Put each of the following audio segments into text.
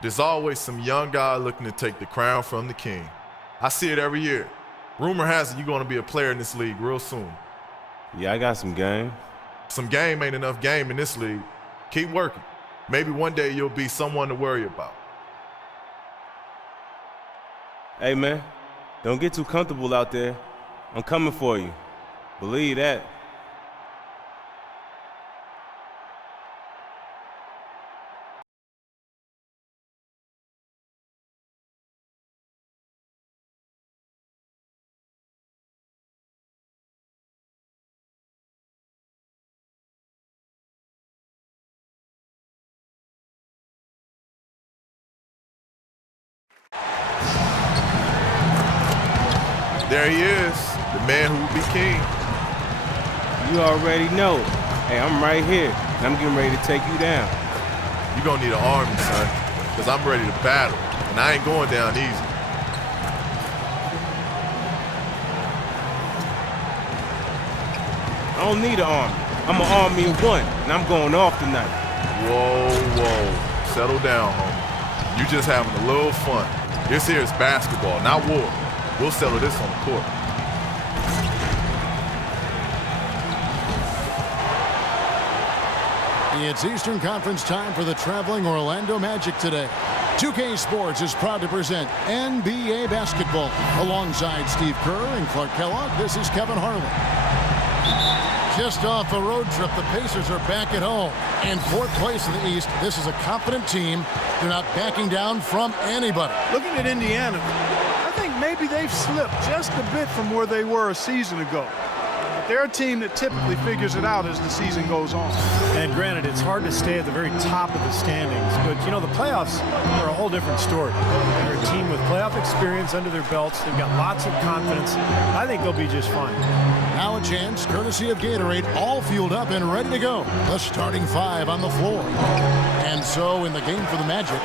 There's always some young guy looking to take the crown from the king. I see it every year. Rumor has it you're going to be a player in this league real soon. Yeah, I got some game. Some game ain't enough game in this league. Keep working. Maybe one day you'll be someone to worry about. Hey, man, don't get too comfortable out there. I'm coming for you. Believe that. There he is, the man who will be king. You already know. Hey, I'm right here, and I'm getting ready to take you down. You're going to need an army, son, because I'm ready to battle, and I ain't going down easy. I don't need an army. I'm an army of one, and I'm going off tonight. Whoa. Settle down, homie. You just having a little fun. This here is basketball, not war. We'll settle this on the court. It's Eastern Conference time for the traveling Orlando Magic today. 2K Sports is proud to present NBA basketball. Alongside Steve Kerr and Clark Kellogg, this is Kevin Harlan. Just off a road trip, the Pacers are back at home. In fourth place in the East, this is a competent team. They're not backing down from anybody. Looking at Indiana, I think maybe they've slipped just a bit from where they were a season ago. But they're a team that typically figures it out as the season goes on. And granted, it's hard to stay at the very top of the standings, but you know, the playoffs are a whole different story. They're a team with playoff experience under their belts. They've got lots of confidence. I think they'll be just fine. Now a chance, courtesy of Gatorade, all fueled up and ready to go. The starting five on the floor. And so in the game for the Magic,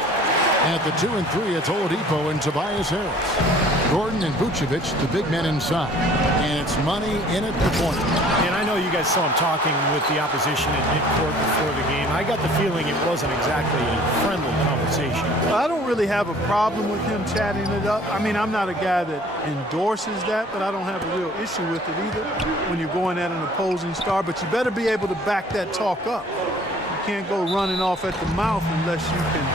at the 2 and 3, it's Oladipo and Tobias Harris. Gordon and Vucevic, the big men inside. And it's money in at the corner. And I know you guys saw him talking with the opposition at midcourt before the game. I got the feeling it wasn't exactly a friendly conversation. Well, I don't really have a problem with him chatting it up. I mean, I'm not a guy that endorses that, but I don't have a real issue with it either when you're going at an opposing star. But you better be able to back that talk up. You can't go running off at the mouth unless you can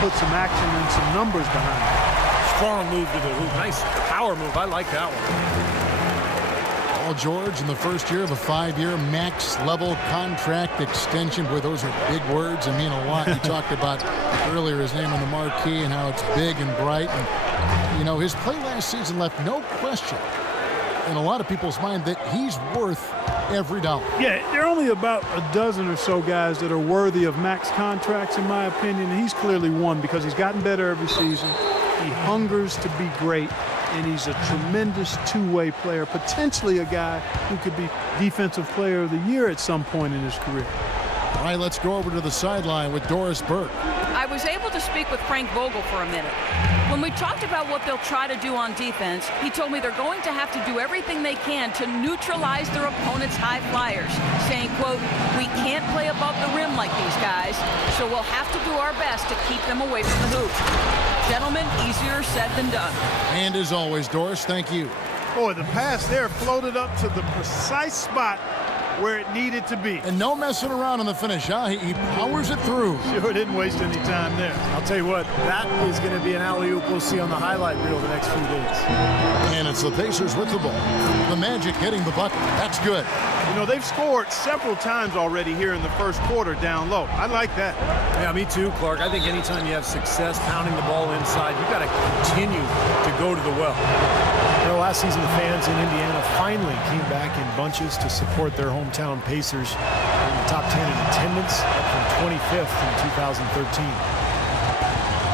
put some action and some numbers behind it. Strong move to the hoop. Nice power move. I like that one. Paul George in the first year of a 5-year max-level contract extension. Boy, those are big words and mean a lot. You talked about earlier his name on the marquee and how it's big and bright. And, you know, his play last season left no question in a lot of people's mind that he's worth every dollar. Yeah, there are only about a dozen or so guys that are worthy of max contracts, in my opinion. And he's clearly one because he's gotten better every season. He hungers to be great, and he's a tremendous two-way player, potentially a guy who could be Defensive Player of the Year at some point in his career. All right, let's go over to the sideline with Doris Burke. I was able to speak with Frank Vogel for a minute. When we talked about what they'll try to do on defense, he told me they're going to have to do everything they can to neutralize their opponent's high flyers, saying, quote, "We can't play above the rim like these guys, so we'll have to do our best to keep them away from the hoop." Gentlemen, easier said than done. And as always, Doris, thank you. Boy, the pass there floated up to the precise spot where it needed to be. And no messing around on the finish, huh? He powers it through. Sure didn't waste any time there. I'll tell you what, that is going to be an alley-oop we'll see on the highlight reel the next few days. And it's the Pacers with the ball. The Magic hitting the bucket. That's good. You know, they've scored several times already here in the first quarter down low. I like that. Yeah, me too, Clark. I think anytime you have success pounding the ball inside, you got to continue to go to the well. You know, last season, the fans in Indiana finally came back in bunches to support their hometown Pacers in the top 10 in attendance, up from 25th in 2013.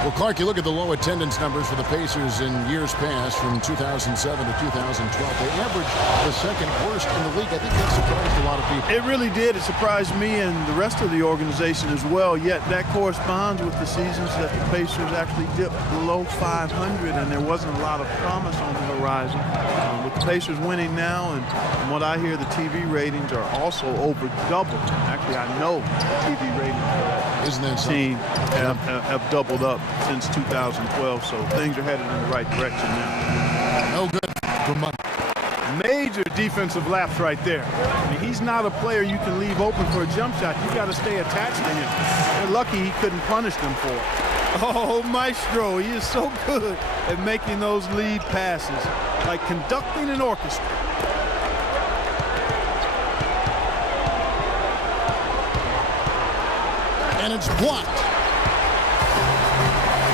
Well, Clark, you look at the low attendance numbers for the Pacers in years past, from 2007 to 2012. They averaged the second worst in the league. I think that surprised a lot of people. It really did. It surprised me and the rest of the organization as well. Yet that corresponds with the seasons that the Pacers actually dipped below 500, and there wasn't a lot of promise on the horizon. With Pacers winning now, and from what I hear, the TV ratings are also over double. Actually, I know the TV ratings for Isn't that that something? team have doubled up since 2012, so things are headed in the right direction now. No good for money. Major defensive lapse right there. I mean, he's not a player you can leave open for a jump shot. You got to stay attached to him. They're lucky he couldn't punish them for it. Oh, Maestro, he is so good at making those lead passes, like conducting an orchestra. And it's blocked.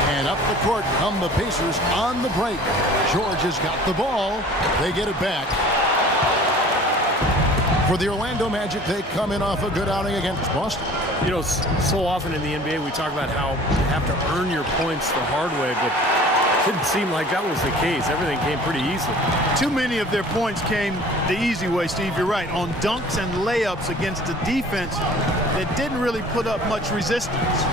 And up the court come the Pacers on the break. George has got the ball. They get it back. For the Orlando Magic, they come in off a good outing against Boston. You know, so often in the NBA, we talk about how you have to earn your points the hard way, but it didn't seem like that was the case. Everything came pretty easily. Too many of their points came the easy way, Steve. You're right. On dunks and layups against a defense that didn't really put up much resistance.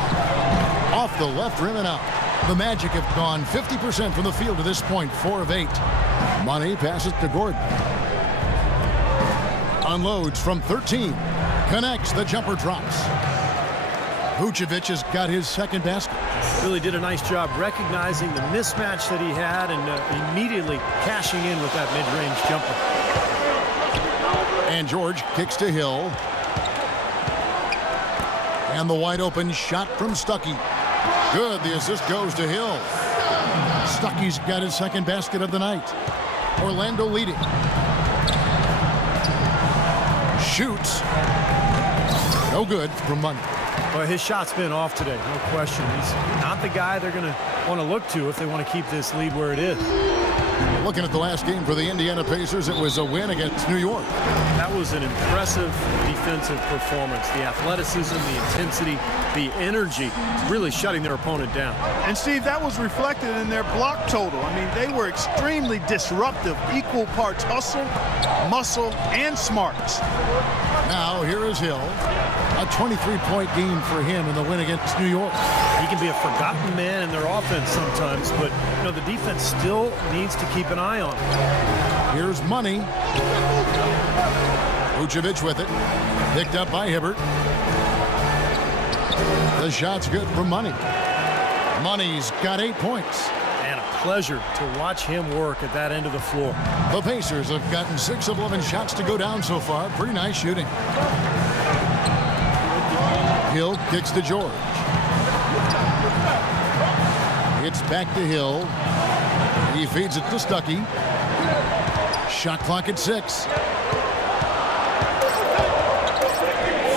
Off the left rim and out. The Magic have gone 50% from the field to this point, 4 of 8. Money passes to Gordon. Unloads from 13. Connects, the jumper drops. Vucevic has got his second basket. Really did a nice job recognizing the mismatch that he had and immediately cashing in with that mid-range jumper. And George kicks to Hill. And the wide open shot from Stuckey. Good, the assist goes to Hill. Stuckey's got his second basket of the night. Orlando leading. Shoots. No good from Money. Well, his shot's been off today, no question. He's not the guy they're going to want to look to if they want to keep this lead where it is. Looking at the last game for the Indiana Pacers, it was a win against New York. That was an impressive defensive performance. The athleticism, the intensity, the energy, really shutting their opponent down. And Steve, that was reflected in their block total. I mean, they were extremely disruptive, equal parts hustle, muscle, and smarts. Now here is Hill. A 23-point game for him in the win against New York. He can be a forgotten man in their offense sometimes, but you know the defense still needs to keep an eye on him. Here's Money. Vucevic with it. Picked up by Hibbert. The shot's good from Money. Money's got 8 points. And a pleasure to watch him work at that end of the floor. The Pacers have gotten 6 of 11 shots to go down so far. Pretty nice shooting. Hill kicks to George. It's back to Hill. He feeds it to Stuckey. Shot clock at 6.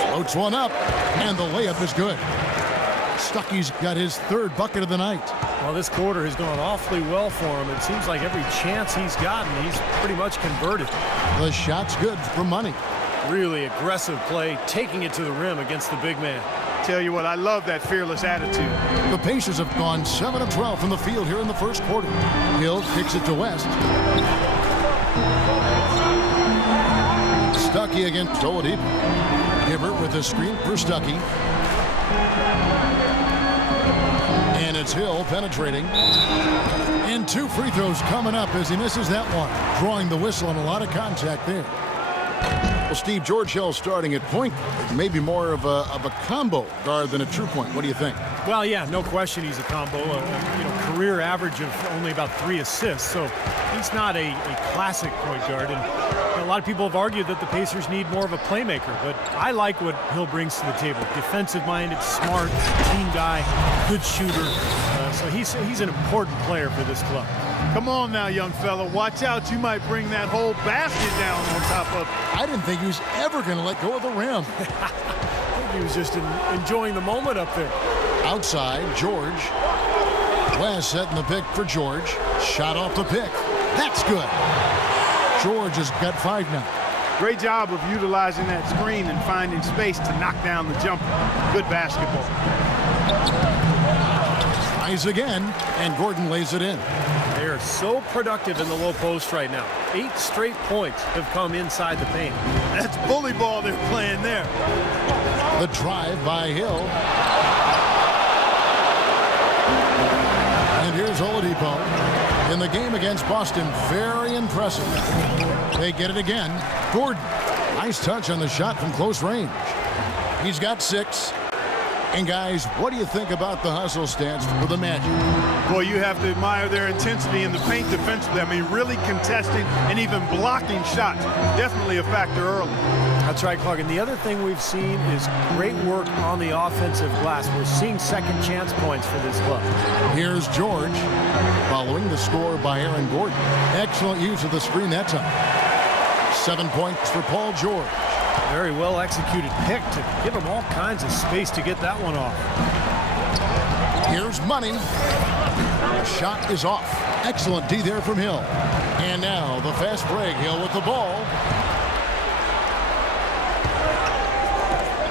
Floats one up, and the layup is good. Stuckey's got his 3rd bucket of the night. Well, this quarter has gone awfully well for him. It seems like every chance he's gotten, he's pretty much converted. The shot's good for Money. Really aggressive play, taking it to the rim against the big man. Tell you what, I love that fearless attitude. The Pacers have gone 7 of 12 from the field here in the first quarter. Hill kicks it to West. Stuckey against Oladipo. Hibbert with a screen for Stuckey. And it's Hill penetrating. And 2 free throws coming up as he misses that one. Drawing the whistle and a lot of contact there. Well, Steve, George Hill starting at point, maybe more of a combo guard than a true point. What do you think? Well, yeah, no question he's a combo. Career average of only about 3 assists, so he's not a classic point guard. And a lot of people have argued that the Pacers need more of a playmaker, but I like what Hill brings to the table. Defensive-minded, smart, team guy, good shooter. So he's an important player for this club. Come on now, young fella. Watch out. You might bring that whole basket down on top of it. I didn't think he was ever going to let go of the rim. I think he was just enjoying the moment up there. Outside, George. West setting the pick for George. Shot off the pick. That's good. George has got 5 now. Great job of utilizing that screen and finding space to knock down the jumper. Good basketball. Tries again, and Gordon lays it in. They are so productive in the low post right now. 8 straight points have come inside the paint. That's bully ball they're playing there. The drive by Hill. And here's Oladipo. in the game against Boston. Very impressive. They get it again. Gordon, nice touch on the shot from close range. He's got 6. And guys, what do you think about the hustle stats for the Magic? Boy, you have to admire their intensity in the paint defensively. I mean, really contesting and even blocking shots. Definitely a factor early. That's right, Clark. And the other thing we've seen is great work on the offensive glass. We're seeing second chance points for this club. Here's George following the score by Aaron Gordon. Excellent use of the screen that time. 7 points for Paul George. Very well executed pick to give him all kinds of space to get that one off. Here's Money. The shot is off. Excellent D there from Hill. And now the fast break. Hill with the ball.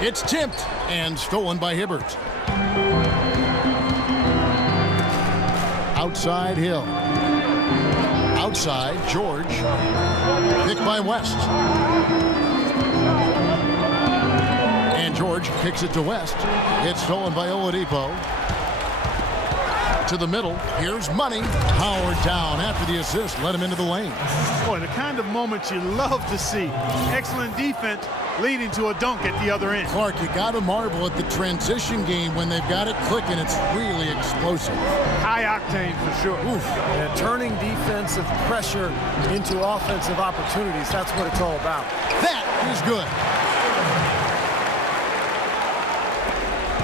It's tipped and stolen by Hibbert. Outside Hill. Outside George. Picked by West. And George kicks it to West. It's stolen by Oladipo. To the middle. Here's Money. Howard down after the assist. Let him into the lane. Boy, the kind of moment you love to see. Excellent defense leading to a dunk at the other end. Clark, you got to marvel at the transition game when they've got it clicking. It's really explosive. High octane for sure. Oof. And turning defensive pressure into offensive opportunities, that's what it's all about. That is good.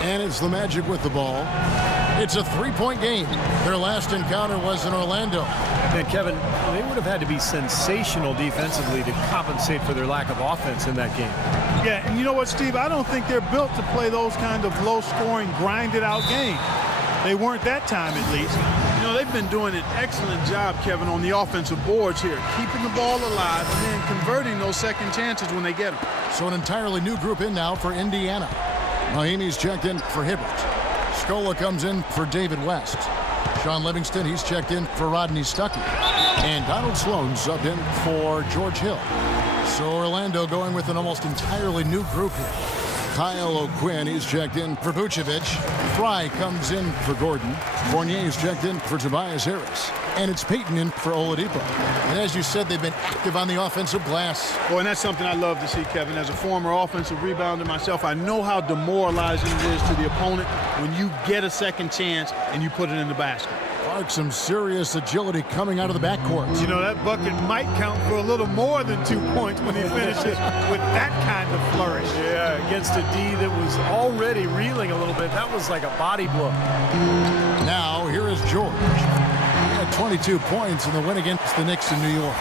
And it's the Magic with the ball. It's a 3-point game. Their last encounter was in Orlando. And Kevin, they would have had to be sensational defensively to compensate for their lack of offense in that game. Yeah, and you know what, Steve? I don't think they're built to play those kind of low-scoring, grinded-out games. They weren't that time, at least. You know, they've been doing an excellent job, Kevin, on the offensive boards here, keeping the ball alive and then converting those second chances when they get them. So an entirely new group in now for Indiana. Mahimi's checked in for Hibbert. Scola comes in for David West. Sean Livingston, he's checked in for Rodney Stuckey. And Donald Sloan subbed in for George Hill. So Orlando going with an almost entirely new group here. Kyle O'Quinn, he's checked in for Vucevic. Fry comes in for Gordon. Fournier's checked in for Tobias Harris. And it's Peyton in for Oladipo. And as you said, they've been active on the offensive glass. Boy, and that's something I love to see, Kevin. As a former offensive rebounder myself, I know how demoralizing it is to the opponent when you get a second chance and you put it in the basket. Clark, some serious agility coming out of the backcourt. You know, that bucket might count for a little more than 2 points when he finishes with that kind of flourish. Yeah, against a D that was already reeling a little bit. That was like a body blow. Now, here is George. He had 22 points in the win against the Knicks in New York.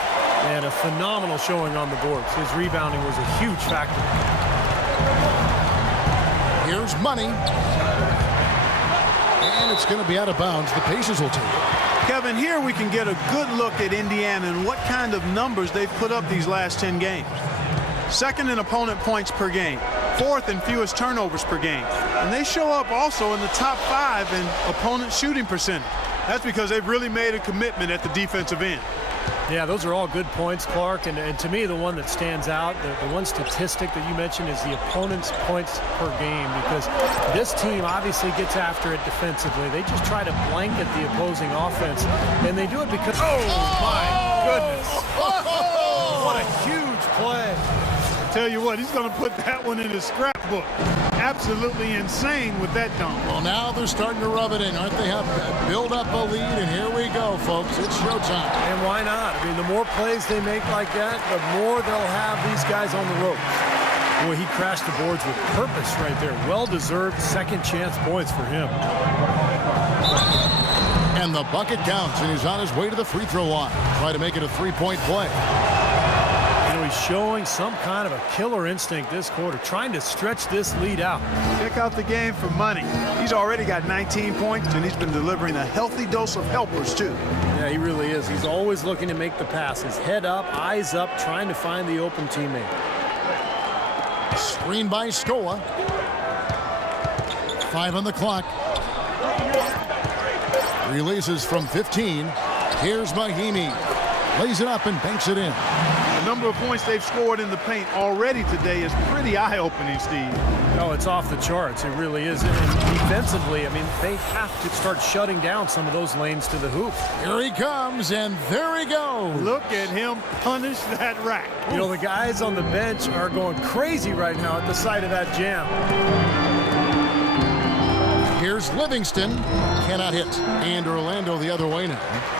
And a phenomenal showing on the boards. His rebounding was a huge factor. Here's Money. And it's going to be out of bounds. The Pacers will take it. Kevin, here we can get a good look at Indiana and what kind of numbers they've put up these last 10 games. Second in opponent points per game. Fourth in fewest turnovers per game. And they show up also in the top 5 in opponent shooting percentage. That's because they've really made a commitment at the defensive end. Yeah, those are all good points, Clark. And to me, the one that stands out, the one statistic that you mentioned is the opponent's points per game, because this team obviously gets after it defensively. They just try to blanket the opposing offense, and they do it because, oh my goodness. What a huge play. Tell you what, he's going to put that one in his scrapbook. Absolutely insane with that dunk. Well, now they're starting to rub it in, aren't they? Have build up a lead, and here we go, folks. It's showtime. And why not? I mean, the more plays they make like that, the more they'll have these guys on the ropes. Boy, he crashed the boards with purpose right there. Well-deserved second chance points for him. And the bucket counts, and he's on his way to the free throw line. Try to make it a 3-point play. He's showing some kind of a killer instinct this quarter, trying to stretch this lead out. Check out the game for Money. He's already got 19 points, and he's been delivering a healthy dose of helpers, too. Yeah, he really is. He's always looking to make the passes. Head up, eyes up, trying to find the open teammate. Screen by Scola. 5 on the clock. Releases from 15. Here's Mahimi. Lays it up and banks it in. number of points they've scored in the paint already today is pretty eye-opening, Steve. No, it's off the charts. It really is. And defensively, I mean, they have to start shutting down some of those lanes to the hoop. Here he comes, and there he goes. Look at him punish that rack. You know, the guys on the bench are going crazy right now at the sight of that jam. Here's Livingston. Cannot hit. And Orlando the other way now.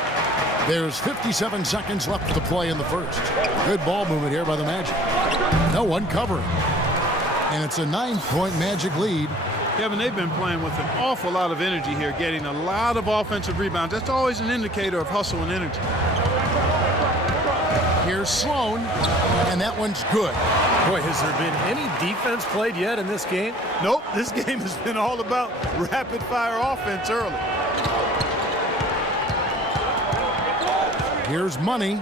There's 57 seconds left to play in the first. Good ball movement here by the Magic. No one covering. And it's a 9-point Magic lead. Kevin, they've been playing with an awful lot of energy here, getting a lot of offensive rebounds. That's always an indicator of hustle and energy. Here's Sloan, and that one's good. Boy, has there been any defense played yet in this game? Nope, this game has been all about rapid-fire offense early. Here's Money.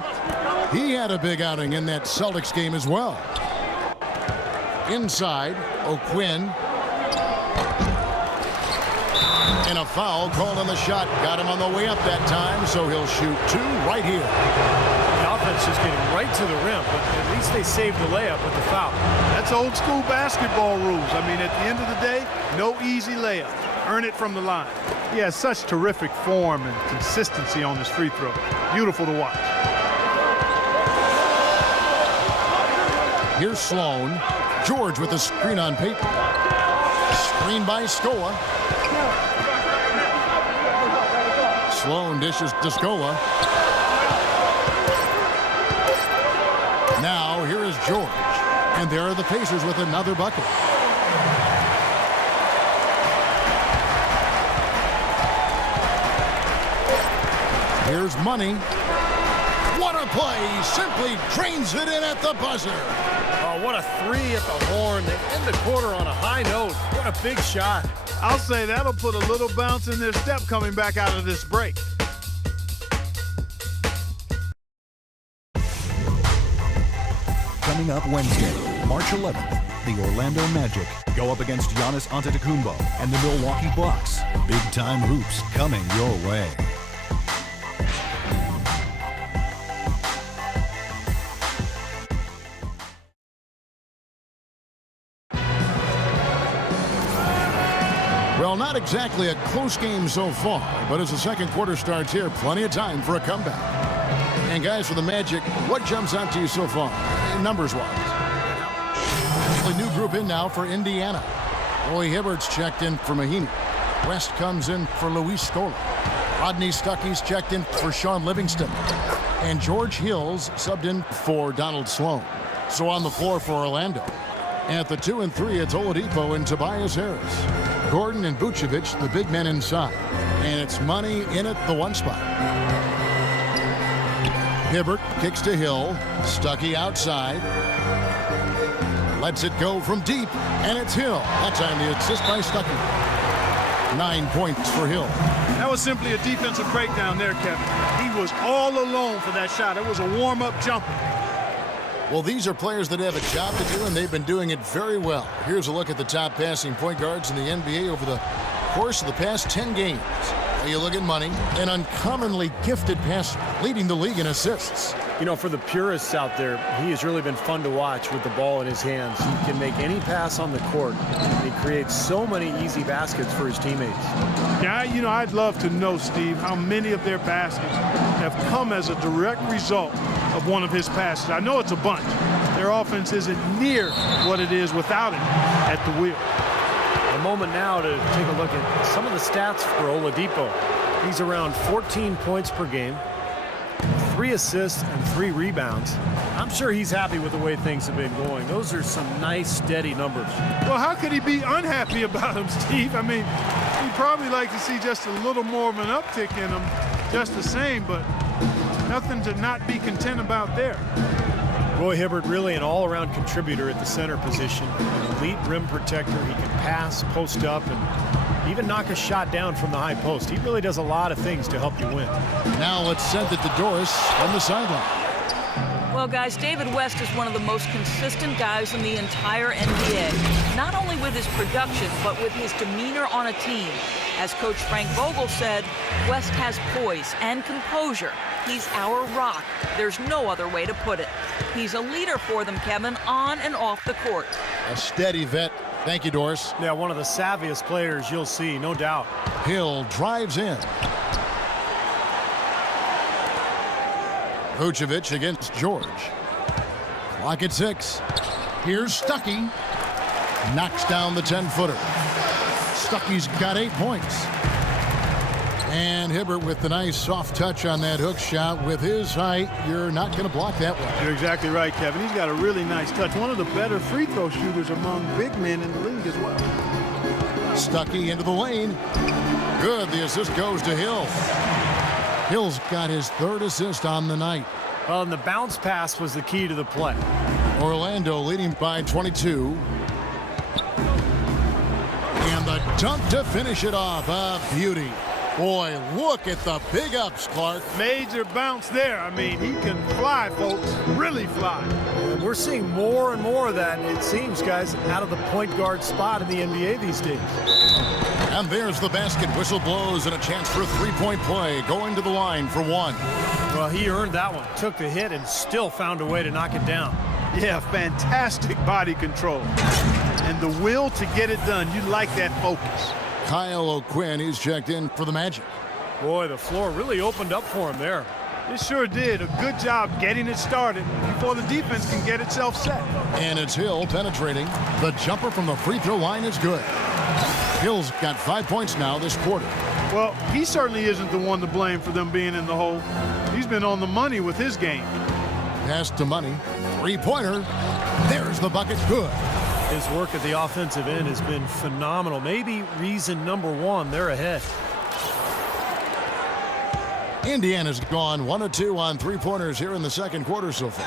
He had a big outing in that Celtics game as well. Inside, O'Quinn. And a foul called on the shot. Got him on the way up that time, so he'll shoot two right here. The offense just getting right to the rim, but at least they saved the layup with the foul. That's old school basketball rules. I mean, at the end of the day, no easy layup. Earn it from the line. He has such terrific form and consistency on his free throw. Beautiful to watch. Here's Sloan. George with the screen on paper. Screen by Scola. Sloan dishes to Scola. Now here is George. And there are the Pacers with another bucket. Here's Money. What a play! Simply drains it in at the buzzer. Oh, what a three at the horn. They end the quarter on a high note. What a big shot. I'll say that'll put a little bounce in their step coming back out of this break. Coming up Wednesday, March 11th, the Orlando Magic go up against Giannis Antetokounmpo and the Milwaukee Bucks. Big-time hoops coming your way. Well, not exactly a close game so far, but as the second quarter starts here, plenty of time for a comeback. And guys, for the Magic, what jumps out to you so far, numbers-wise? A new group in now for Indiana. Roy Hibbert's checked in for Mahinmi. West comes in for Luis Scola. Rodney Stuckey's checked in for Sean Livingston. And George Hill's subbed in for Donald Sloan. So on the floor for Orlando. And at the 2 and 3, it's Oladipo and Tobias Harris. Gordon and Vucevic, the big men inside. And it's Money in at the one spot. Hibbert kicks to Hill. Stuckey outside. Lets it go from deep. And it's Hill. That time the assist by Stuckey. 9 points for Hill. That was simply a defensive breakdown there, Kevin. He was all alone for that shot. It was a warm-up jumper. Well, these are players that have a job to do, and they've been doing it very well. Here's a look at the top passing point guards in the NBA over the course of the past 10 games. You look at Money, an uncommonly gifted passer, leading the league in assists. You know, for the purists out there, he has really been fun to watch with the ball in his hands. He can make any pass on the court. He creates so many easy baskets for his teammates. Yeah, you know, I'd love to know, Steve, how many of their baskets have come as a direct result of one of his passes. I know it's a bunch. Their offense isn't near what it is without him at the wheel. A moment now to take a look at some of the stats for Oladipo. He's around 14 points per game, 3 assists and 3 rebounds. I'm sure he's happy with the way things have been going. Those are some nice, steady numbers. Well, how could he be unhappy about them, Steve? I mean, he'd probably like to see just a little more of an uptick in them, just the same, but nothing to not be content about there. Roy Hibbert really an all-around contributor at the center position, an elite rim protector. He can pass, post up, and even knock a shot down from the high post. He really does a lot of things to help you win. Now let's send it to Doris on the sideline. Well, guys, David West is one of the most consistent guys in the entire NBA. Not only with his production, but with his demeanor on a team. As Coach Frank Vogel said, West has poise and composure. He's our rock. There's no other way to put it. He's a leader for them, Kevin, on and off the court. A steady vet. Thank you, Doris. Yeah, one of the savviest players you'll see, no doubt. Hill drives in. Vucevic against George. Clock at 6. Here's Stuckey. Knocks down the 10-footer. Stuckey's got 8 points. And Hibbert with the nice soft touch on that hook shot. With his height, you're not going to block that one. You're exactly right, Kevin. He's got a really nice touch. One of the better free throw shooters among big men in the league as well. Stuckey into the lane. Good. The assist goes to Hill. Hill's got his 3rd assist on the night. Well, and the bounce pass was the key to the play. Orlando leading by 22. And the dunk to finish it off. A beauty. Boy, look at the big ups, Clark. Major bounce there. I mean, he can fly, folks. Really fly. And we're seeing more and more of that, it seems, guys, out of the point guard spot in the NBA these days. And there's the basket. Whistle blows and a chance for a three-point play. Going to the line for 1. Well, he earned that one. Took the hit and still found a way to knock it down. Yeah, fantastic body control. And the will to get it done. You like that focus. Kyle O'Quinn, he's checked in for the Magic. Boy, the floor really opened up for him there. It sure did. A good job getting it started before the defense can get itself set. And it's Hill penetrating. The jumper from the free throw line is good. Hill's got 5 points now this quarter. Well, he certainly isn't the one to blame for them being in the hole. He's been on the money with his game. Pass to Money. Three-pointer. There's the bucket. Good. His work at the offensive end has been phenomenal. Maybe reason number 1, they're ahead. Indiana's gone 1 of 2 on three-pointers here in the second quarter so far.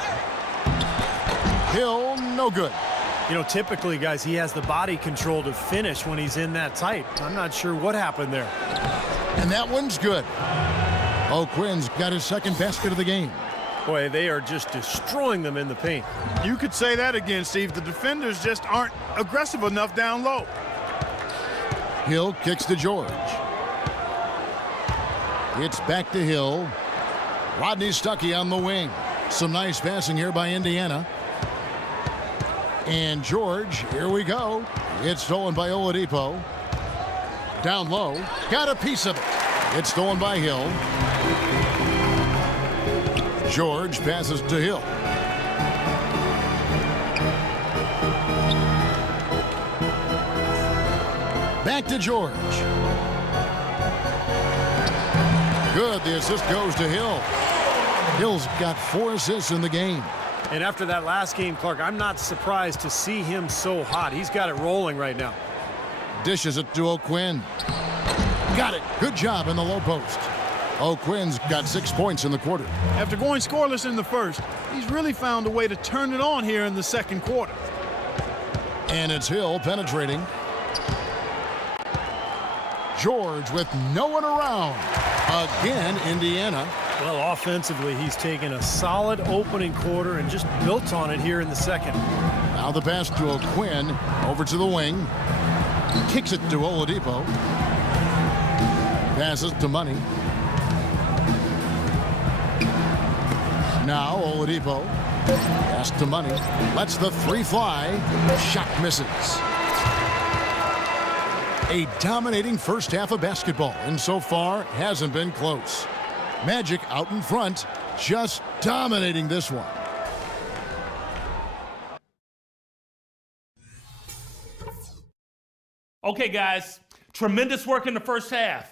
Hill, no good. You know, typically, guys, he has the body control to finish when he's in that tight. I'm not sure what happened there. And that one's good. O'Quinn's got his 2nd basket of the game. Boy, they are just destroying them in the paint. You could say that again, Steve. The defenders just aren't aggressive enough down low. Hill kicks to George. It's back to Hill. Rodney Stuckey on the wing. Some nice passing here by Indiana. And George, here we go. It's stolen by Oladipo. Down low. Got a piece of it. It's stolen by Hill. George passes to Hill. Back to George. Good. The assist goes to Hill. Hill's got 4 assists in the game. And after that last game, Clark, I'm not surprised to see him so hot. He's got it rolling right now. Dishes it to O'Quinn. Got it. Good job in the low post. O'Quinn's got 6 points in the quarter. After going scoreless in the first, he's really found a way to turn it on here in the second quarter. And it's Hill penetrating. George with no one around. Again, Indiana. Well, offensively, he's taken a solid opening quarter and just built on it here in the second. Now the pass to O'Quinn. Over to the wing. Kicks it to Oladipo. Passes to Money. Now Oladipo. Pass to Money. Lets the 3 fly. Shot misses. A dominating first half of basketball, and so far hasn't been close. Magic out in front, just dominating this one. Okay, guys, tremendous work in the first half.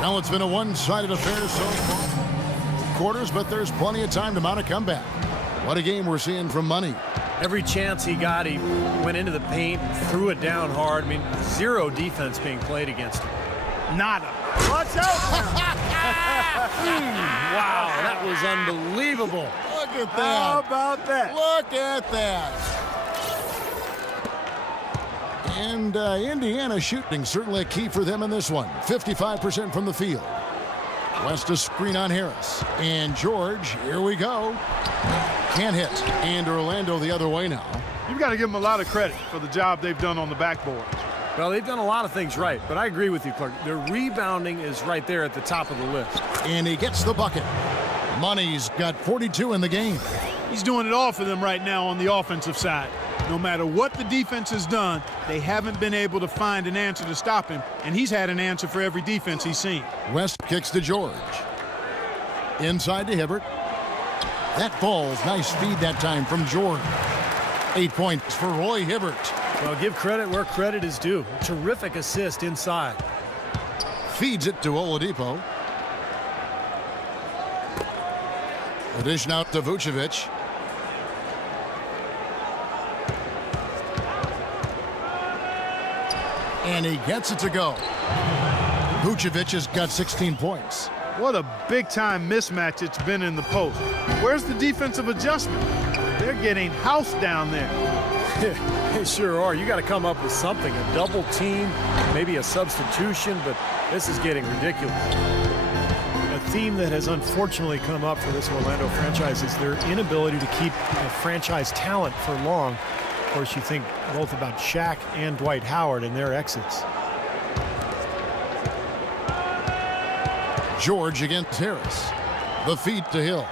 Now it's been a one-sided affair so far. Quarters, but there's plenty of time to mount a comeback. What a game we're seeing from Money. Every chance he got, he went into the paint and threw it down hard. I mean, 0 defense being played against him. Nada. Watch out! Wow, that was unbelievable. Look at that. How about that? Look at that. And Indiana shooting certainly a key for them in this one. 55% from the field. West a screen on Harris. And George, here we go. Can't hit. And Orlando the other way now. You've got to give them a lot of credit for the job they've done on the backboard. Well, they've done a lot of things right, but I agree with you, Clark. Their rebounding is right there at the top of the list. And he gets the bucket. Money's got 42 in the game. He's doing it all for them right now on the offensive side. No matter what the defense has done, they haven't been able to find an answer to stop him, and he's had an answer for every defense he's seen. West kicks to George. Inside to Hibbert. That falls. Nice feed that time from George. 8 points for Roy Hibbert. Well, give credit where credit is due. Terrific assist inside. Feeds it to Oladipo. Addition out to Vucevic. And he gets it to go. Vucevic has got 16 points. What a big-time mismatch it's been in the post. Where's the defensive adjustment? They're getting housed down there. They sure are. You got to come up with something. A double team, maybe a substitution, but this is getting ridiculous. A theme that has unfortunately come up for this Orlando franchise is their inability to keep a franchise talent for long. Of course, you think both about Shaq and Dwight Howard and their exits. George against Harris. The feed to Hill.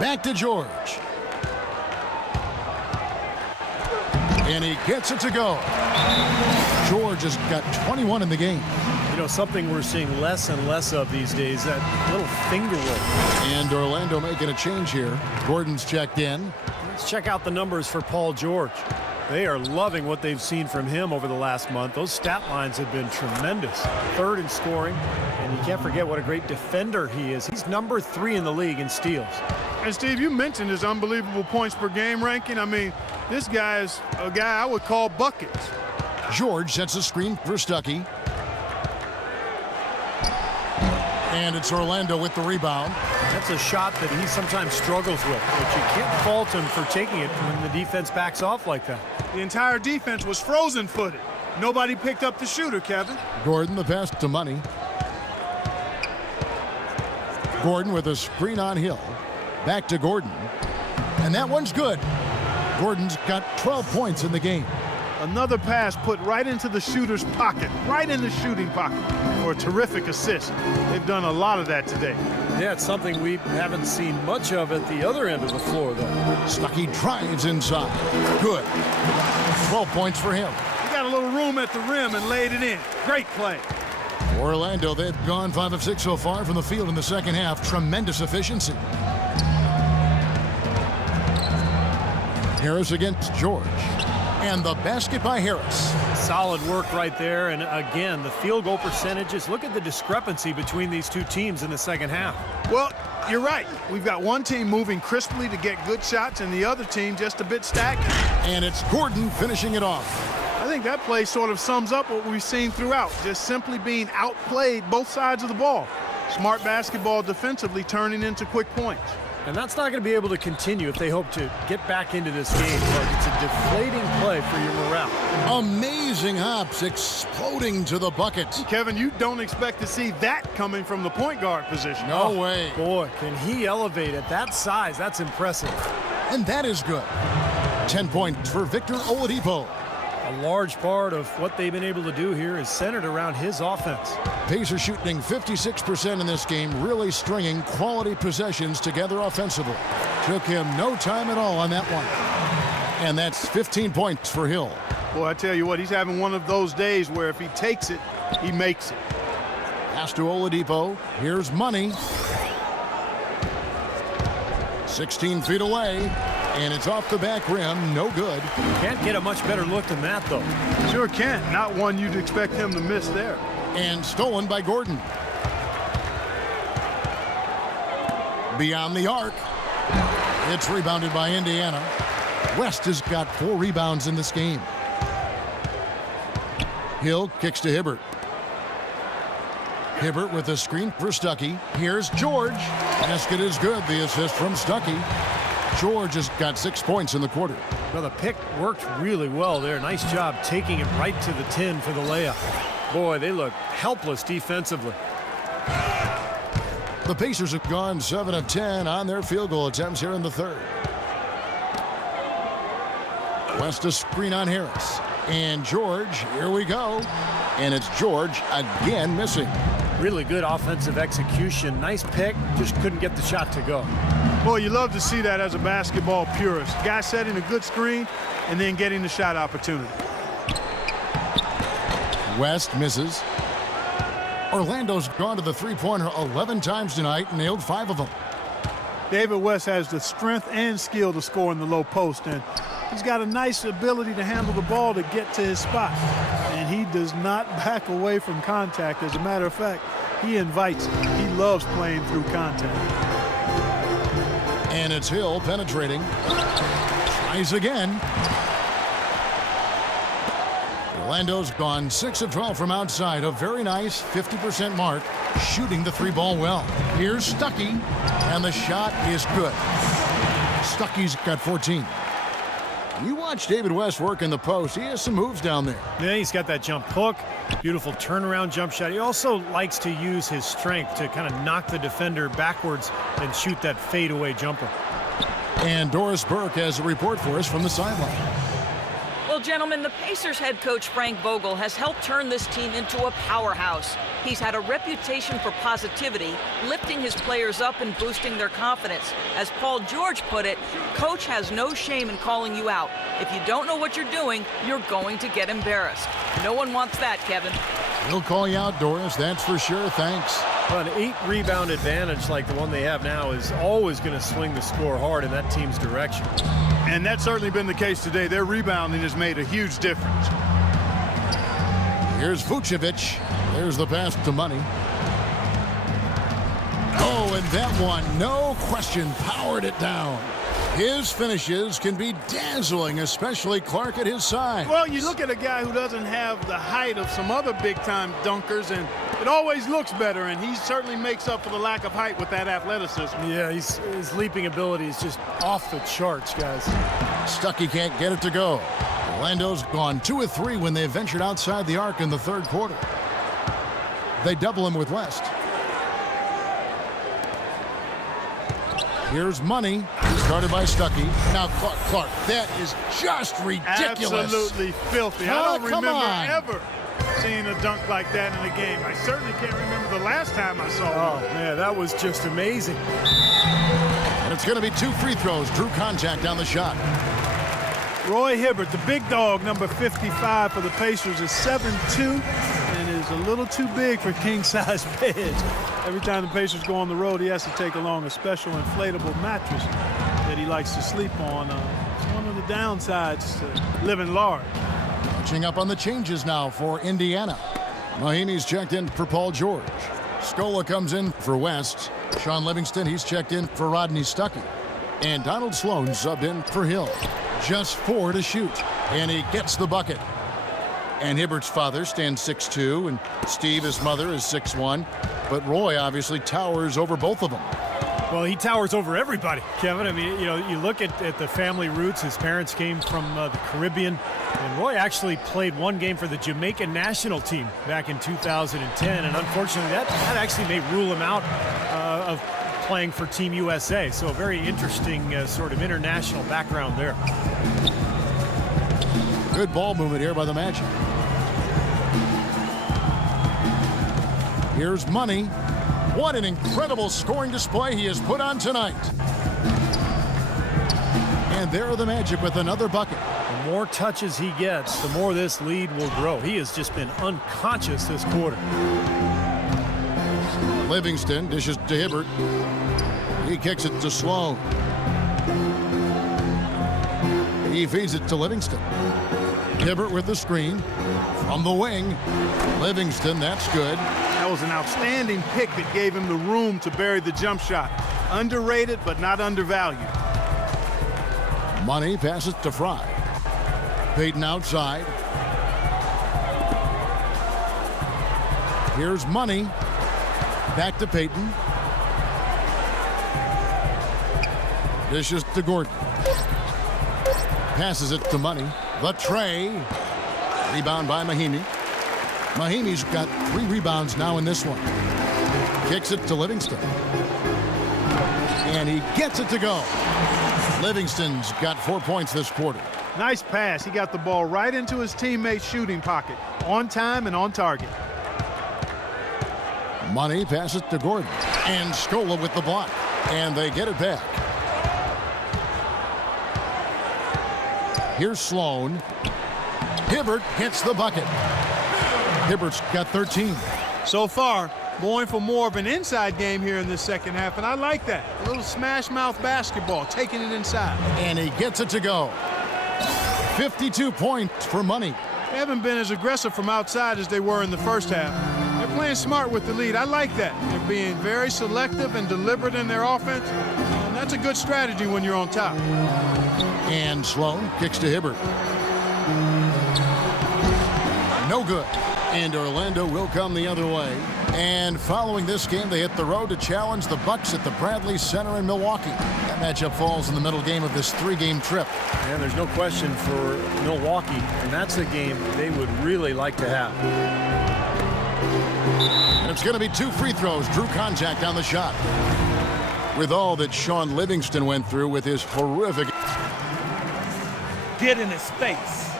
Back to George. And he gets it to go. George has got 21 in the game. You know, something we're seeing less and less of these days, that little finger roll. And Orlando making a change here. Gordon's checked in. Let's check out the numbers for Paul George. They are loving what they've seen from him over the last month. Those stat lines have been tremendous. Third in scoring, and you can't forget what a great defender he is. He's number 3 in the league in steals. And Steve, you mentioned his unbelievable points per game ranking. I mean, this guy is a guy I would call buckets. George sets a screen for Stuckey. And it's Orlando with the rebound. That's a shot that he sometimes struggles with, but you can't fault him for taking it when the defense backs off like that. The entire defense was frozen-footed. Nobody picked up the shooter, Kevin. Gordon the pass to Money. Gordon with a screen on Hill. Back to Gordon. And that one's good. Gordon's got 12 points in the game. Another pass put right into the shooter's pocket, right in the shooting pocket, for a terrific assist. They've done a lot of that today. Yeah, it's something we haven't seen much of at the other end of the floor, though. Stuckey drives inside. Good. 12 points for him. He got a little room at the rim and laid it in. Great play. Orlando, they've gone 5 of 6 so far from the field in the second half. Tremendous efficiency. Harris against George. And the basket by Harris. Solid work right there. And again, the field goal percentages. Look at the discrepancy between these two teams in the second half. Well, you're right. We've got one team moving crisply to get good shots and the other team just a bit stagnant. And it's Gordon finishing it off. I think that play sort of sums up what we've seen throughout. Just simply being outplayed both sides of the ball. Smart basketball defensively turning into quick points. And that's not going to be able to continue if they hope to get back into this game. It's a deflating play for your morale. Amazing hops exploding to the bucket. Kevin, you don't expect to see that coming from the point guard position. No way. Boy, can he elevate at that size. That's impressive. And that is good. 10 points for Victor Oladipo. A large part of what they've been able to do here is centered around his offense. Pacers shooting 56% in this game, really stringing quality possessions together offensively. Took him no time at all on that one. And that's 15 points for Hill. Boy, I tell you what, he's having one of those days where if he takes it, he makes it. Pass to Oladipo. Here's Money. 16 feet away. And it's off the back rim. No good. Can't get a much better look than that, though. Sure can't. Not one you'd expect him to miss there. And stolen by Gordon. Beyond the arc. It's rebounded by Indiana. West has got 4 rebounds in this game. Hill kicks to Hibbert. Hibbert with a screen for Stuckey. Here's George. Basket is good. The assist from Stuckey. George has got 6 points in the quarter. Well, the pick worked really well there. Nice job taking it right to the 10 for the layup. Boy, they look helpless defensively. The Pacers have gone 7 of 10 on their field goal attempts here in the third. West a screen on Harris. And George, here we go. And it's George again missing. really good offensive execution. Nice pick, just couldn't get the shot to go. Boy, you love to see that as a basketball purist. Guy setting a good screen and then getting the shot opportunity. West misses. Orlando's gone to the three-pointer 11 times tonight and nailed 5 of them. David West has the strength and skill to score in the low post, and he's got a nice ability to handle the ball to get to his spot. And he does not back away from contact. As a matter of fact, he invites it. He loves playing through contact. And it's Hill penetrating. Tries again. Orlando's gone 6 of 12 from outside. A very nice 50% mark, shooting the 3-ball well. Here's Stuckey, and the shot is good. Stuckey's got 14. You watch David West work in the post. He has some moves down there. Yeah, he's got that jump hook, beautiful turnaround jump shot. He also likes to use his strength to kind of knock the defender backwards and shoot that fadeaway jumper. And Doris Burke has a report for us from the sideline. Well, gentlemen, the Pacers head coach Frank Vogel has helped turn this team into a powerhouse. He's had a reputation for positivity, lifting his players up and boosting their confidence. As Paul George put it, coach has no shame in calling you out. If you don't know what you're doing, you're going to get embarrassed. No one wants that, Kevin. He'll call you out, Doris, that's for sure. Thanks. Well, an 8-rebound advantage like the one they have now is always going to swing the score hard in that team's direction. And that's certainly been the case today. Their rebounding has made a huge difference. Here's Vucevic. There's the pass to Money. Oh, and that one, no question, powered it down. His finishes can be dazzling, especially Clark at his side. Well, you look at a guy who doesn't have the height of some other big-time dunkers, and it always looks better, and he certainly makes up for the lack of height with that athleticism. Yeah, his leaping ability is just off the charts, guys. Stuckey can't get it to go. Orlando's gone 2 of 3 when they ventured outside the arc in the third quarter. They double him with West. Here's Money, started by Stuckey. Now Clark, that is just ridiculous. Absolutely filthy. I don't remember ever seeing a dunk like that in a game. I certainly can't remember the last time I saw one. Oh, man, that was just amazing. And it's going to be 2 free throws. Drew contact on the shot. Roy Hibbert, the big dog, number 55 for the Pacers, is 7'2", and is a little too big for king-size beds. Every time the Pacers go on the road, he has to take along a special inflatable mattress that he likes to sleep on. It's one of the downsides to living large. Catching up on the changes now for Indiana. Mahinmi's checked in for Paul George. Scola comes in for West. Sean Livingston, he's checked in for Rodney Stuckey. And Donald Sloan subbed in for Hill. Just 4 to shoot, and he gets the bucket. And Hibbert's father stands 6'2", and Steve, his mother, is 6'1". But Roy obviously towers over both of them. Well, he towers over everybody, Kevin. I mean, you know, you look at the family roots. His parents came from the Caribbean, and Roy actually played one game for the Jamaican national team back in 2010, and unfortunately that actually may rule him out of playing for Team USA. So a very interesting sort of international background there. Good ball movement here by the Magic. Here's Money. What an incredible scoring display he has put on tonight. And there are the Magic with another bucket. The more touches he gets, the more this lead will grow. He has just been unconscious this quarter. Livingston dishes to Hibbert. He kicks it to Sloan. He feeds it to Livingston. Hibbert with the screen. From the wing. Livingston, that's good. That was an outstanding pick that gave him the room to bury the jump shot. Underrated, but not undervalued. Money passes to Fry. Payton outside. Here's Money. Back to Payton. Dishes to Gordon. Passes it to Money. The tray. Rebound by Mahinmi. Mahinmi's got 3 rebounds now in this one. Kicks it to Livingston. And he gets it to go. Livingston's got 4 points this quarter. Nice pass. He got the ball right into his teammate's shooting pocket. On time and on target. Money passes to Gordon. And Scola with the block. And they get it back. Here's Sloan. Hibbert hits the bucket. Hibbert's got 13. So far, going for more of an inside game here in this second half, and I like that. A little smash mouth basketball, taking it inside. And he gets it to go. 52 points for Money. They haven't been as aggressive from outside as they were in the first half. They're playing smart with the lead. I like that. They're being very selective and deliberate in their offense, and that's a good strategy when you're on top. And Sloan kicks to Hibbert. No good. And Orlando will come the other way. And following this game, they hit the road to challenge the Bucks at the Bradley Center in Milwaukee. That matchup falls in the middle game of this 3-game trip. And there's no question for Milwaukee, and that's a game they would really like to have. And it's going to be 2 free throws. Drew contact on the shot. With all that Sean Livingston went through with his horrific... Get in his face.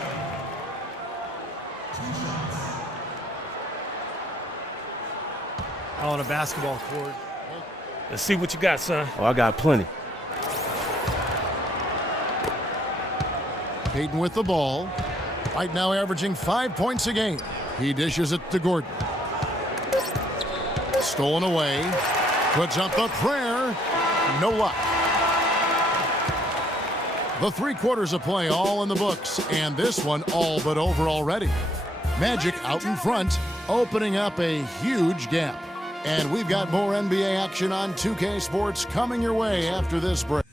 On a basketball court. Let's see what you got, son. Oh, I got plenty. Payton with the ball. Right now averaging 5 points a game. He dishes it to Gordon. Stolen away. Puts up the prayer. No luck. The 3 quarters of play all in the books, and this one all but over already. Magic out in front, opening up a huge gap. And we've got more NBA action on 2K Sports coming your way after this break.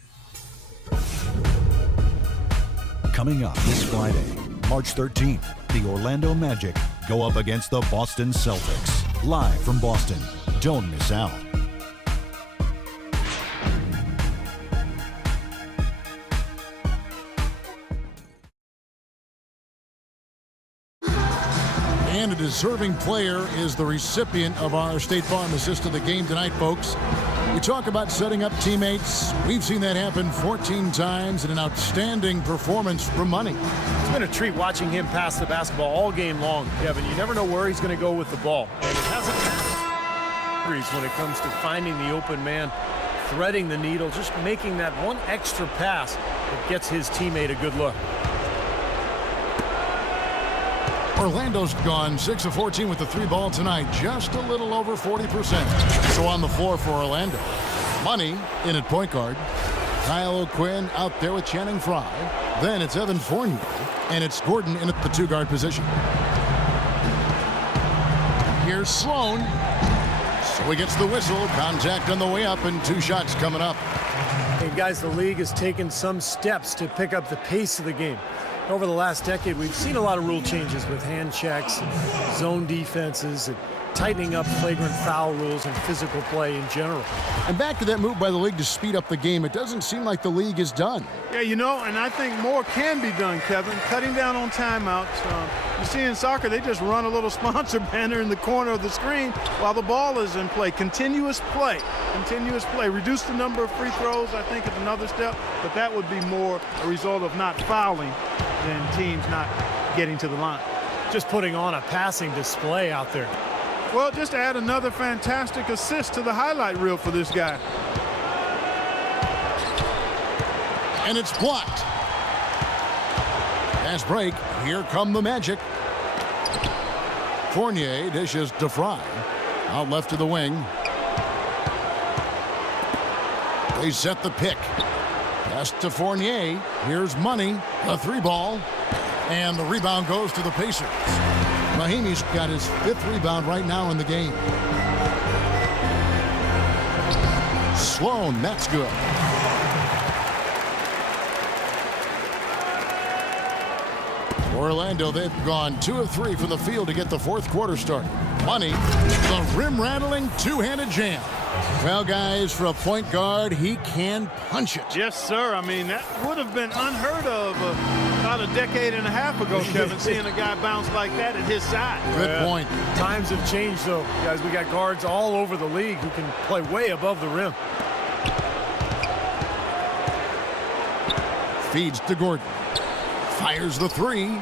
Coming up this Friday, March 13th, the Orlando Magic go up against the Boston Celtics. Live from Boston. Don't miss out. And a deserving player is the recipient of our State Farm assist of the game tonight, folks. You talk about setting up teammates. We've seen that happen 14 times in an outstanding performance from Money. It's been a treat watching him pass the basketball all game long, Kevin. You never know where he's going to go with the ball. And it hasn't been when it comes to finding the open man, threading the needle, just making that one extra pass that gets his teammate a good look. Orlando's gone 6 of 14 with the 3-ball tonight, just a little over 40%. So on the floor for Orlando. Money in at point guard. Kyle O'Quinn out there with Channing Frye. Then it's Evan Fournier, and it's Gordon in at the 2-guard position. Here's Sloan. So he gets the whistle. Contact on the way up, and 2 shots coming up. Hey guys, the league has taken some steps to pick up the pace of the game. Over the last decade, we've seen a lot of rule changes with hand checks, and zone defenses, and tightening up flagrant foul rules and physical play in general. And back to that move by the league to speed up the game. It doesn't seem like the league is done. Yeah, you know, and I think more can be done, Kevin. Cutting down on timeouts. You see in soccer, they just run a little sponsor banner in the corner of the screen while the ball is in play. Continuous play. Continuous play. Reduce the number of free throws, I think, is another step, but that would be more a result of not fouling than teams not getting to the line. Just putting on a passing display out there. Well, just add another fantastic assist to the highlight reel for this guy. And it's blocked. Fast break. Here come the Magic. Fournier dishes to Frye. Out left to the wing. They set the pick. Pass to Fournier. Here's Money. A 3-ball. And the rebound goes to the Pacers. Mahimi's got his 5th rebound right now in the game. Sloan, that's good. Orlando, they've gone 2 of 3 from the field to get the 4th quarter started. Money, the rim-rattling 2-handed jam. Well, guys, for a point guard, he can punch it. Yes, sir. I mean, that would have been unheard of about a decade and a half ago, Kevin, seeing a guy bounce like that at his size. Good point. Times have changed, though. Guys, we got guards all over the league who can play way above the rim. Feeds to Gordon. Fires the 3.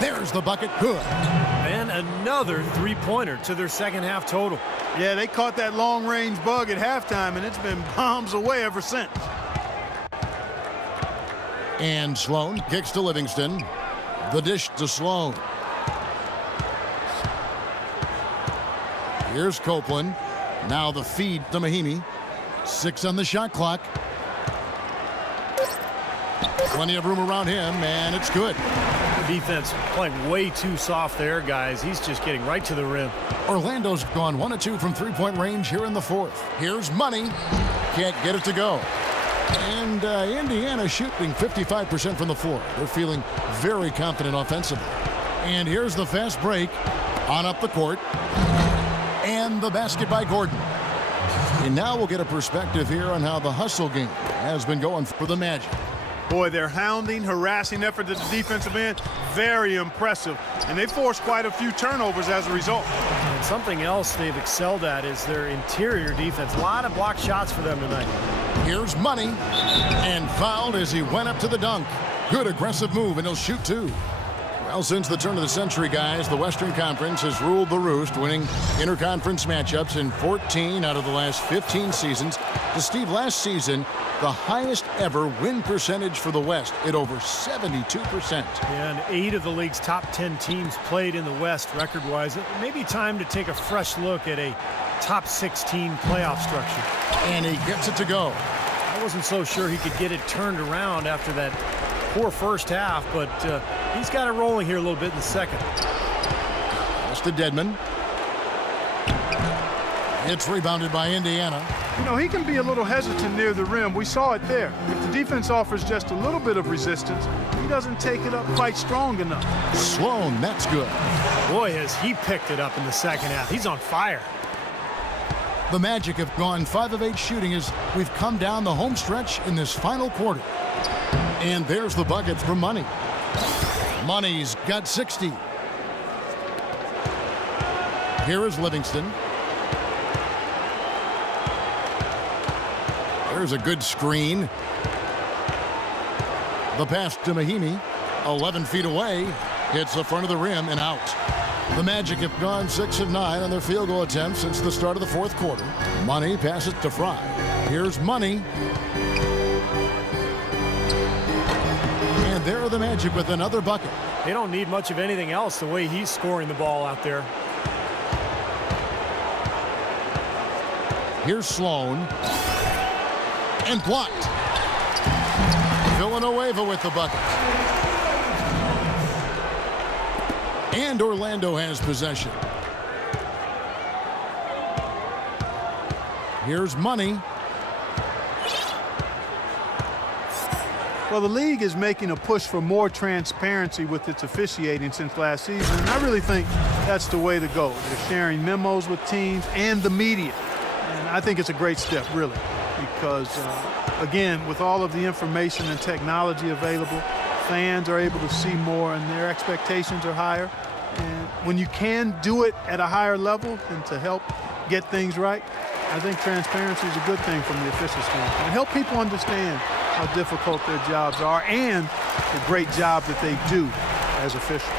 There's Here's the bucket. Good. And another three-pointer to their second half total. Yeah, they caught that long-range bug at halftime, and it's been bombs away ever since. And Sloan kicks to Livingston. The dish to Sloan. Here's Copeland. Now the feed to Mahimi. 6 on the shot clock. Plenty of room around him, and it's good. The defense playing way too soft there, guys. He's just getting right to the rim. Orlando's gone 1 of 2 from three-point range here in the fourth. Here's Money. Can't get it to go. And Indiana shooting 55% from the floor. They're feeling very confident offensively. And here's the fast break. On up the court. And the basket by Gordon. And now we'll get a perspective here on how the hustle game has been going for the Magic. Boy, their hounding, harassing effort at the defensive end, very impressive. And they forced quite a few turnovers as a result. And something else they've excelled at is their interior defense. A lot of blocked shots for them tonight. Here's Money. And fouled as he went up to the dunk. Good aggressive move, and he'll shoot 2. Well, since the turn of the century, guys, the Western Conference has ruled the roost, winning interconference matchups in 14 out of the last 15 seasons. To Steve, last season, the highest ever win percentage for the West at over 72%. And 8 of the league's top 10 teams played in the West record-wise. It may be time to take a fresh look at a top 16 playoff structure. And he gets it to go. I wasn't so sure he could get it turned around after that poor first half, but he's got it rolling here a little bit in the second. Pass to Dedmon. It's rebounded by Indiana. You know, he can be a little hesitant near the rim. We saw it there. If the defense offers just a little bit of resistance, he doesn't take it up quite strong enough. Sloan, that's good. Boy, has he picked it up in the second half. He's on fire. The Magic have gone 5 of 8 shooting as we've come down the home stretch in this final quarter. And there's the bucket from Money. Money's got 60. Here is Livingston. There's a good screen. The pass to Mahimi. 11 feet away. Hits the front of the rim and out. The Magic have gone 6 of 9 on their field goal attempts since the start of the fourth quarter. Money passes to Fry. Here's Money. And there are the Magic with another bucket. They don't need much of anything else the way he's scoring the ball out there. Here's Sloan. And blocked. Villanueva with the bucket. And Orlando has possession. Here's Money. Well, the league is making a push for more transparency with its officiating since last season, and I really think that's the way to go. They're sharing memos with teams and the media, and I think it's a great step, really, because, again, with all of the information and technology available, fans are able to see more and their expectations are higher. And when you can do it at a higher level and to help get things right, I think transparency is a good thing from the official standpoint. And help people understand how difficult their jobs are and the great job that they do as officials.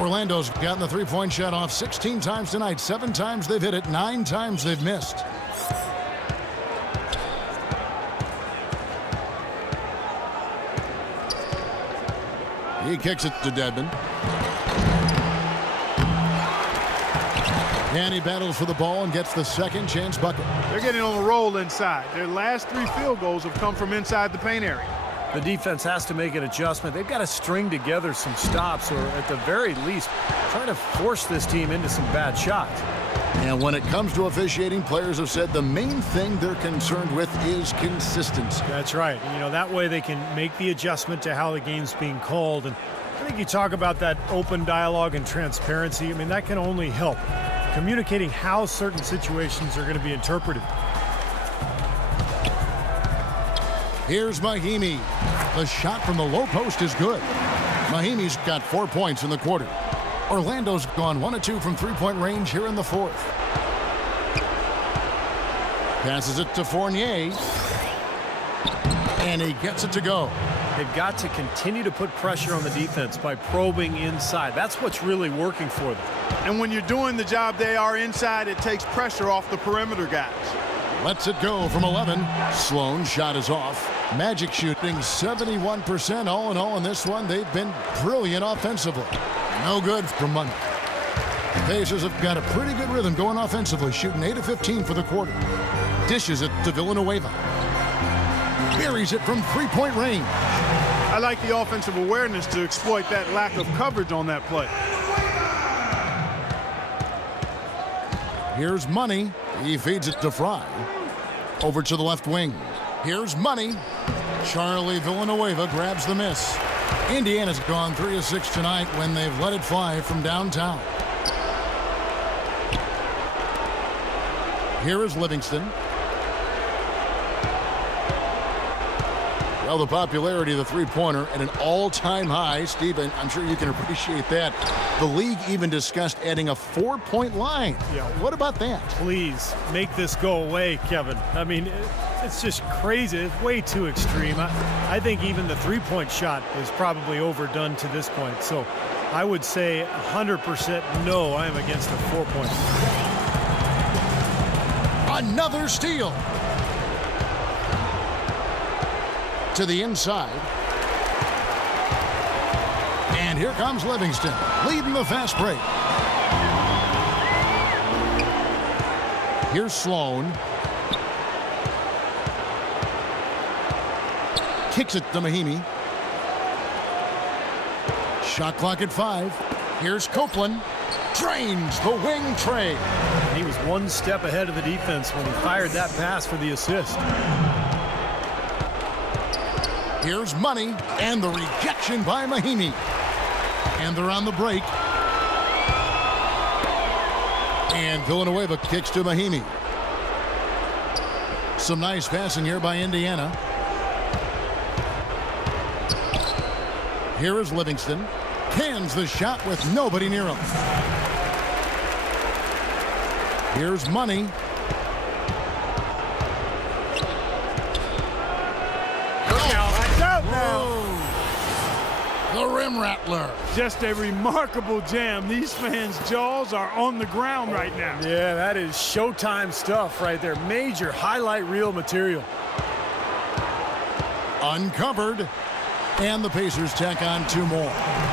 Orlando's gotten the three-point shot off 16 times tonight. 7 times they've hit it, 9 times they've missed. He kicks it to Dedmon. And he battles for the ball and gets the second chance bucket. They're getting on a roll inside. Their last 3 field goals have come from inside the paint area. The defense has to make an adjustment. They've got to string together some stops, or at the very least, try to force this team into some bad shots. And when it comes to officiating, players have said the main thing they're concerned with is consistency. That's right. You know, that way they can make the adjustment to how the game's being called. And I think you talk about that open dialogue and transparency. I mean, that can only help. Communicating how certain situations are going to be interpreted. Here's Mahimi. The shot from the low post is good. Mahimi's got 4 points in the quarter. Orlando's gone 1 of 2 from three-point range here in the fourth. Passes it to Fournier. And he gets it to go. They've got to continue to put pressure on the defense by probing inside. That's what's really working for them. And when you're doing the job they are inside, it takes pressure off the perimeter guys. Lets it go from 11. Sloan shot is off. Magic shooting 71% all in all in this one. They've been brilliant offensively. No good from Monday. The Pacers have got a pretty good rhythm going offensively, shooting 8 of 15 for the quarter. Dishes it to Villanueva. Buries it from three-point range. I like the offensive awareness to exploit that lack of coverage on that play. Here's Money. He feeds it to Fry. Over to the left wing. Here's Money. Charlie Villanueva grabs the miss. Indiana's gone 3 of 6 tonight when they've let it fly from downtown. Here is Livingston. Well, the popularity of the three-pointer at an all-time high. Stephen, I'm sure you can appreciate that. The league even discussed adding a 4-point line. Yeah. What about that? Please make this go away, Kevin. I mean, it's just crazy. It's way too extreme. I think even the three-point shot is probably overdone to this point. So I would say 100% no, I am against a 4-point. Another steal. To the inside. And here comes Livingston, leading the fast break. Here's Sloan. Kicks it to Mahimi. Shot clock at 5. Here's Copeland. Drains the wing trade. He was one step ahead of the defense when he fired that pass for the assist. Here's Money, and the rejection by Mahimi. And they're on the break. And Villanueva kicks to Mahimi. Some nice passing here by Indiana. Here is Livingston. Cans the shot with nobody near him. Here's Money. The rim rattler. Just a remarkable jam. These fans' jaws are on the ground right now. Yeah, that is Showtime stuff right there. Major highlight reel material. Uncovered. And the Pacers tack on 2 more.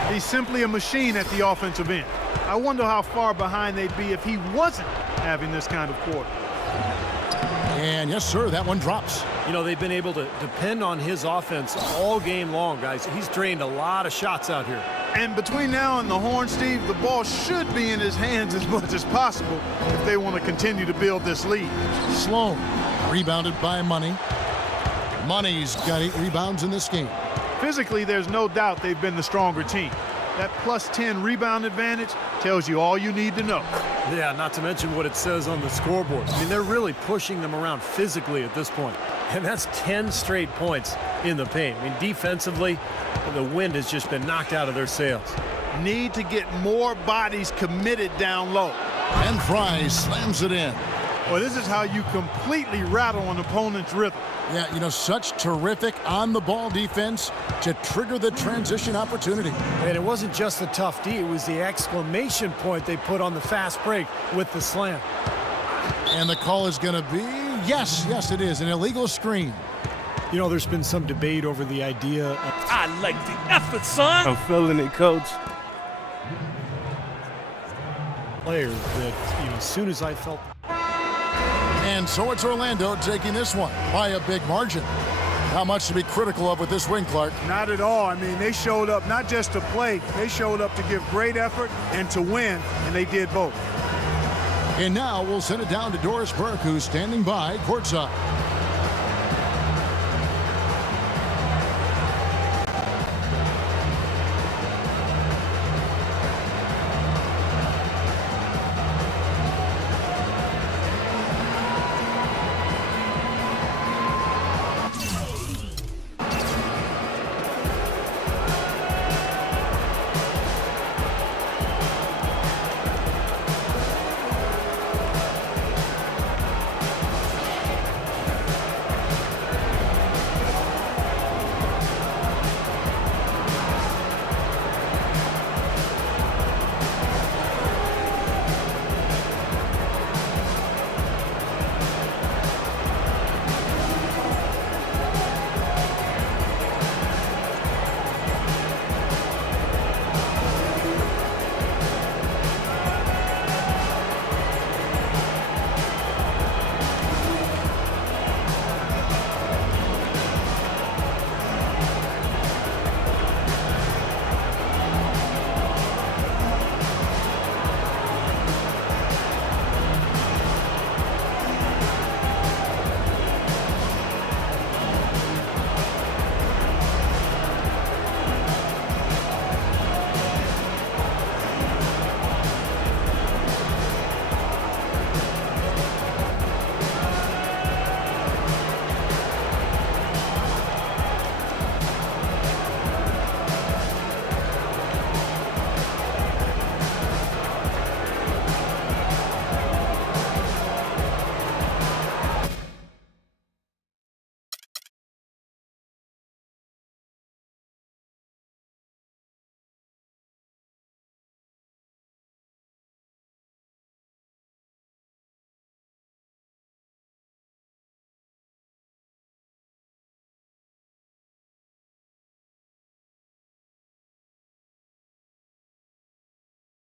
He's simply a machine at the offensive end. I wonder how far behind they'd be if he wasn't having this kind of quarter. And yes, sir, that one drops. You know, they've been able to depend on his offense all game long, guys. He's drained a lot of shots out here. And between now and the horn, Steve, the ball should be in his hands as much as possible if they want to continue to build this lead. Sloan, rebounded by Money. Money's got 8 rebounds in this game. Physically, there's no doubt they've been the stronger team. That plus 10 rebound advantage tells you all you need to know. Yeah, not to mention what it says on the scoreboard. I mean, they're really pushing them around physically at this point. And that's 10 straight points in the paint. I mean, defensively, the wind has just been knocked out of their sails. Need to get more bodies committed down low. And Fry slams it in. Well, this is how you completely rattle an opponent's rhythm. Yeah, you know, such terrific on-the-ball defense to trigger the transition opportunity. And it wasn't just the tough D, it was the exclamation point they put on the fast break with the slam. And the call is going to be, yes, it is, an illegal screen. You know, there's been some debate over the idea of... I like the effort, son. I'm feeling it, coach. Players that, you know, as soon as I felt... And so it's Orlando taking this one by a big margin. Not much to be critical of with this win, Clark. Not at all. I mean, they showed up not just to play, they showed up to give great effort and to win, and they did both. And now we'll send it down to Doris Burke, who's standing by courtside.